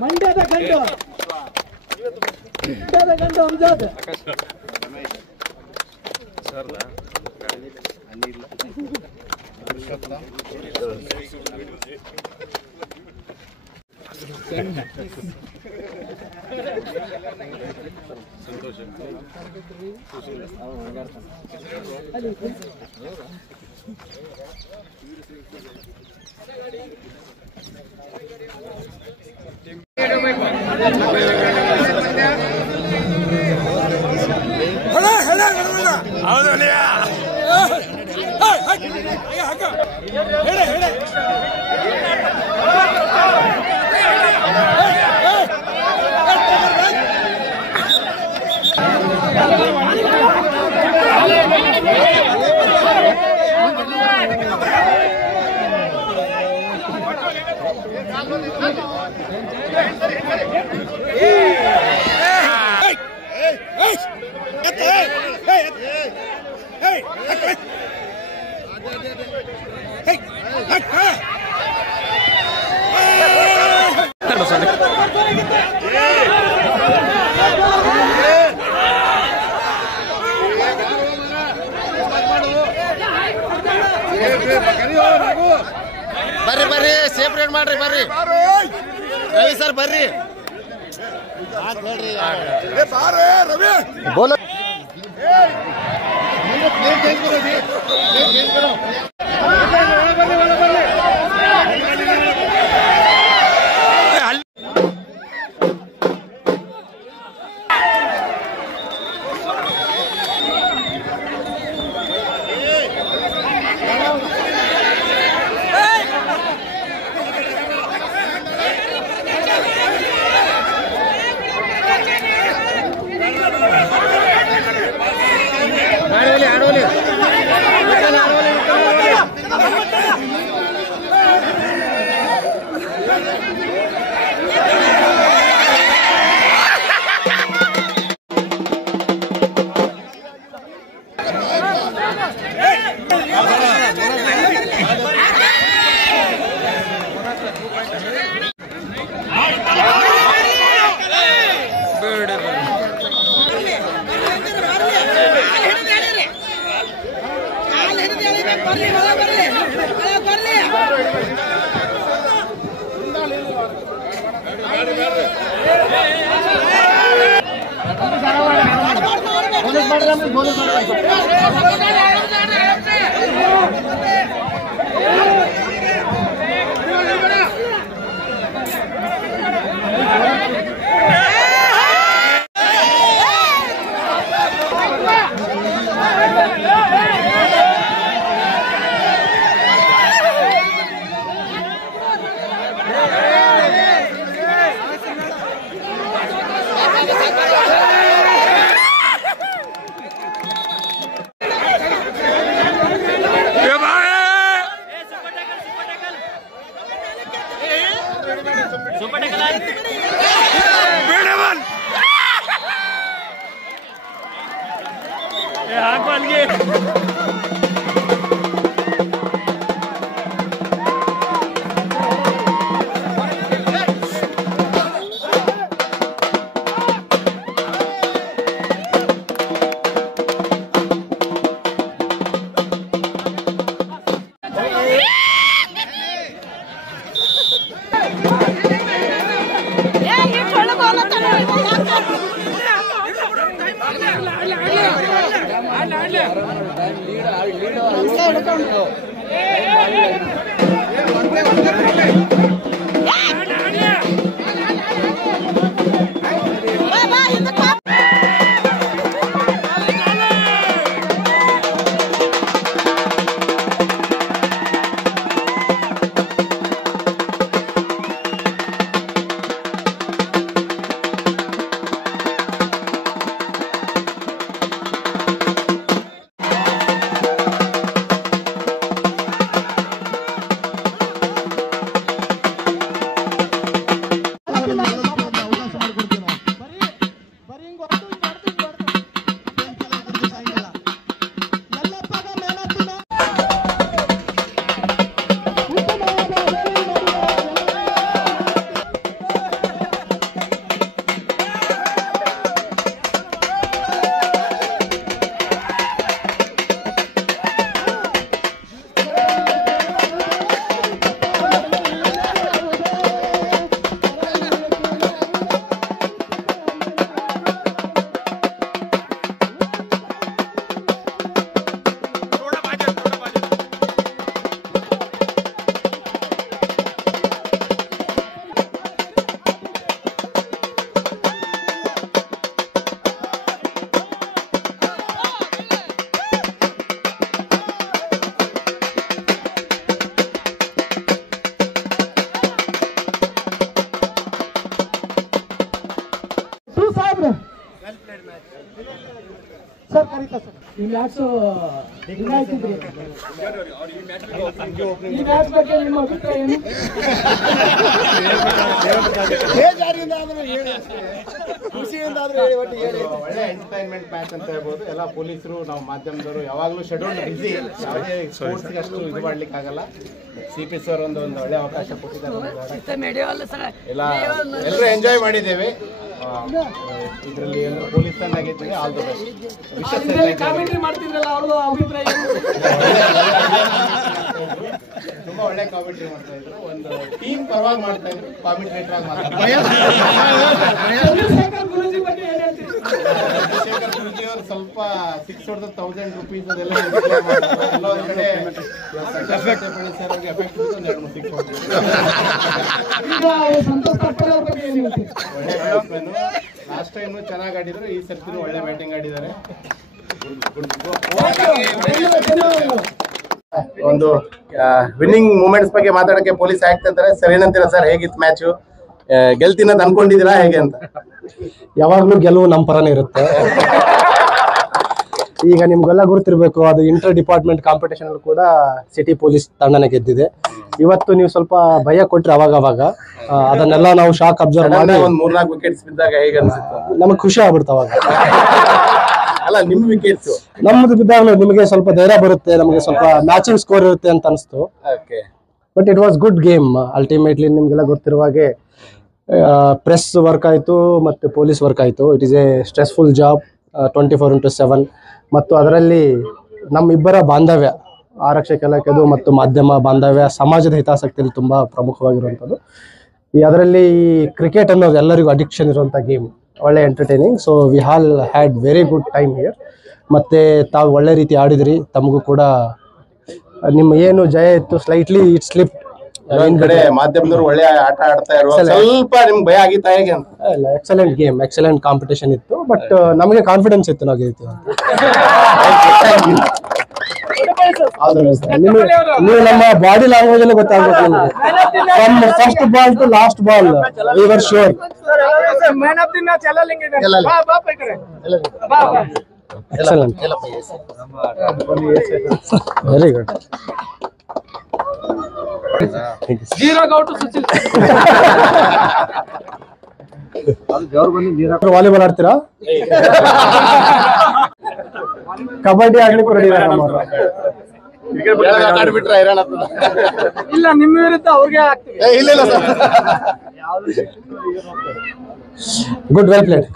ಮಂಡ್ಯದ ಗಂಡು ಅಮ್ಜದ್ ಸಂತೋಷ ಬರ್ರಿ ಬರ್ರಿ ಸೇಪರೇಟ್ ಮಾಡ್ರಿ ಬರ್ರಿ ರವಿ ಸರ್ ಬರ್ರಿ ಬೋಲ ಸರ್ ಕರೀತಾ ಸರ್ ಈ ಮ್ಯಾಚ್ ಹಿಂಗಾಯ್ತಿದ್ರಿ ಈ ಮ್ಯಾಚ್ ಬಗ್ಗೆ ನಿಮ್ಮ ಅಭಿಪ್ರಾಯ ಏನು? ಒಳ್ಳೆ ಎಂಟರ್ಟೈನ್ಮೆಂಟ್ ಮ್ಯಾಚ್ ಅಂತ ಹೇಳ್ಬೋದು. ಎಲ್ಲ ಪೊಲೀಸರು ನಾವು ಮಾಧ್ಯಮದವರು ಯಾವಾಗಲೂ ಶೆಡ್ಯೂಲ್ ಬಿಸಿ, ಯಾವುದೇ ಸ್ಪೋರ್ಟ್ಸ್ಗೆ ಅಷ್ಟು ಇದು ಮಾಡ್ಲಿಕ್ಕೆ ಆಗಲ್ಲ. CP ಸರ್ ಒಂದು ಒಳ್ಳೆ ಅವಕಾಶ ಕೊಟ್ಟಿದ್ದಾರೆ. ಎಲ್ಲ ಎಲ್ಲರೂ ಎಂಜಾಯ್ ಮಾಡಿದ್ದೇವೆ. ಇದರಲ್ಲಿ ಎಲ್ಲರೂ ಪೊಲೀಸ್ ತಂಡ ಆಗಿದ್ದೀವಿ. All the best. ಕಾಮೆಂಟ್ರಿ ಮಾಡ್ತಿದ್ರಲ್ಲ ಅವ್ರದ್ದು ಅಭಿಪ್ರಾಯ ಏನು? ತುಂಬಾ ಒಳ್ಳೆ ಕಾಮೆಂಟ್ರಿ ಮಾಡ್ತಾ ಇದ್ರು. ಒಂದು ಟೀಮ್ ಪರವಾಗಿ ಮಾಡ್ತಾ ಇದ್ರು. ಕಾಮೆಂಟ್ರೇಟರ್ ಆಗಿ ಚಂದ್ರಶೇಖರ್ ಗುರೂಜಿ ಬಗ್ಗೆ ಏನ್ ಹೇಳ್ತೀರಿ? ಚಂದ್ರಶೇಖರ್ ಗುರೂಜಿ ಅವರು ಸ್ವಲ್ಪ 6,000 ರೂಪೀಸ್ ಅದೆಲ್ಲ ಎಲ್ಲ ಒಂದ್ ಕಡೆ ಎಫೆಕ್ಟ್ ಒಂದು 2-3 6 ಈಗ ಸಂತೋಷ್ ತಪ್ಪಡೆ ಅವ್ರ ಬಗ್ಗೆ ಏನ್ ಹೇಳ್ತೀರಿ? ಒಳ್ಳೆ ಬ್ಯಾಟ್ಸ್ಮನ್. ಲಾಸ್ಟ್ ಟೈಮ್ ಚೆನ್ನಾಗಿ ಆಡಿದ್ರು, ಈ ಸರ್ತಿನೂ ಒಳ್ಳೆ ಬ್ಯಾಟಿಂಗ್ ಆಡಿದ್ದಾರೆ. ಒಂದು ವಿನ್ನಿಂಗ್ ಮೂಮೆಂಟ್ಸ್ ಬಗ್ಗೆ ಮಾತಾಡಕ್ಕೆ ಪೊಲೀಸ್ ಆಕ್ಟ್ ಅಂತಾರೆ. ಸರ್ ಏನಂತೀರಾ ಸರ್, ಹೇಗಿತ್ತು ಮ್ಯಾಚು? ಗೆಲ್ತಿನ ಅನ್ಕೊಂಡಿದ್ದೀರಾ ಹೇಗೆ ಅಂತ? ಯಾವಾಗ್ಲೂ ಗೆಲುವು ನಮ್ಮ ಪರನೇ ಇರುತ್ತೆ. ಈಗ ನಿಮ್ಗೆಲ್ಲ ಗುರುತಿರ್ಬೇಕು, ಅದು ಇಂಟರ್ ಡಿಪಾರ್ಟ್ಮೆಂಟ್ ಕಾಂಪಿಟೇಷನ್ ಅಲ್ಲಿ ಕೂಡ ಸಿಟಿ ಪೊಲೀಸ್ ತಂಡನೇ ಗೆದ್ದಿದೆ. ಇವತ್ತು ನೀವು ಸ್ವಲ್ಪ ಭಯ ಕೊಟ್ರಿ ಅವಾಗ ಅದನ್ನೆಲ್ಲ ನಾವು ಶಾಕ್ ಅಬ್ಸರ್ವ್ ಮಾಡಿ ಒಂದ್ 3-4 ವಿಕೆಟ್ಸ್ ಬಿದ್ದಾಗ ಹೇಗೆ ಅನ್ಸುತ್ತೆ? ನಮಗ್ ಖುಷಿ ಆಗ್ಬಿಡ್ತು ಅವಾಗ. ಅಲ್ಲ, ನಿಮ್ ವಿಕೆಟ್ಸ್ ನಮ್ದು ಬಿದ್ದಾಗಲೂ ನಿಮಗೆ ಸ್ವಲ್ಪ ಧೈರ್ಯ ಬರುತ್ತೆ, ನಮಗೆ ಸ್ವಲ್ಪ ಮ್ಯಾಚಿಂಗ್ ಸ್ಕೋರ್ ಇರುತ್ತೆ ಅಂತ ಅನಿಸ್ತು. But it was good game. Ultimately ನಿಮ್ಗೆಲ್ಲ ಗೊತ್ತಿರುವ ಹಾಗೆ ಪ್ರೆಸ್ ವರ್ಕ್ ಆಯಿತು ಮತ್ತು ಪೊಲೀಸ್ ವರ್ಕ್ ಆಯಿತು. It is A stressful job, 24x7. ಮತ್ತು ಅದರಲ್ಲಿ ನಮ್ಮಿಬ್ಬರ ಬಾಂಧವ್ಯ, ಆರಕ್ಷಕ ಇಲಾಖೆದು ಮತ್ತು ಮಾಧ್ಯಮ ಬಾಂಧವ್ಯ ಸಮಾಜದ ಹಿತಾಸಕ್ತಿಯಲ್ಲಿ ತುಂಬ ಪ್ರಮುಖವಾಗಿರುವಂಥದ್ದು. ಅದರಲ್ಲಿ ಈ ಕ್ರಿಕೆಟ್ ಅನ್ನೋದು ಎಲ್ಲರಿಗೂ ಅಡಿಕ್ಷನ್ ಇರುವಂಥ ಗೇಮ್, ಒಳ್ಳೆ entertaining. So we all had very good time here. ಮತ್ತು ತಾವು ಒಳ್ಳೆ ರೀತಿ ಆಡಿದ್ರಿ. ತಮಗೂ ಕೂಡ ನಿಮ್ಮ ಏನು ಜಯ ಇತ್ತು, ಸ್ಲೈಟ್ಲಿ ಇಟ್ ಸ್ಲಿಪ್. ಕಡೆ ಮಾಧ್ಯಮದವರು ಒಳ್ಳೆ ಆಟ ಆಡ್ತಾ ಇರುವ ಸ್ವಲ್ಪ ನಿಮ್ಗೆ ಭಯ ಆಗಿತ್ತಾ ಹೇಗೆ ಅಂತ? ಇಲ್ಲ, ಎಕ್ಸಲೆಂಟ್ ಗೇಮ್, ಎಕ್ಸಲೆಂಟ್ ಕಾಂಪಿಟೇಷನ್ ಇತ್ತು. ಬಟ್ ನಮಗೆ ಕಾನ್ಫಿಡೆನ್ಸ್ ಇತ್ತು ನಾವು ಗೆಲ್ತೀವಿ ಅಂತ. ನೀವು ನಮ್ಮ ಬಾಡಿ ಲ್ಯಾಂಗ್ವೇಜ್ ಅಲ್ಲಿ ಗೊತ್ತಾಗ್ಬೇಕು ನಿಮಗೆ. From first ball to last ball we were sure. Man of the match ಎಲ್ಲ ಲಿಂಗಿದೆ. Excellent, very good. ವಾಲಿಬಾಲ್ ಆಡ್ತೀರಾ? ಕಬಡ್ಡಿ ಆಡ್ಲಿಕ್ಕೂ ರೆಡಿ ಆಡ್ಬಿಟ್ರೆ ಹೈರಾಣ. ಇಲ್ಲ, ನಿಮ್ಮ ವಿರುದ್ಧ ಅವ್ರಿಗೆ ಆಗ್ತೀವಿ. ಇಲ್ಲ ಸರ್. Good, well played.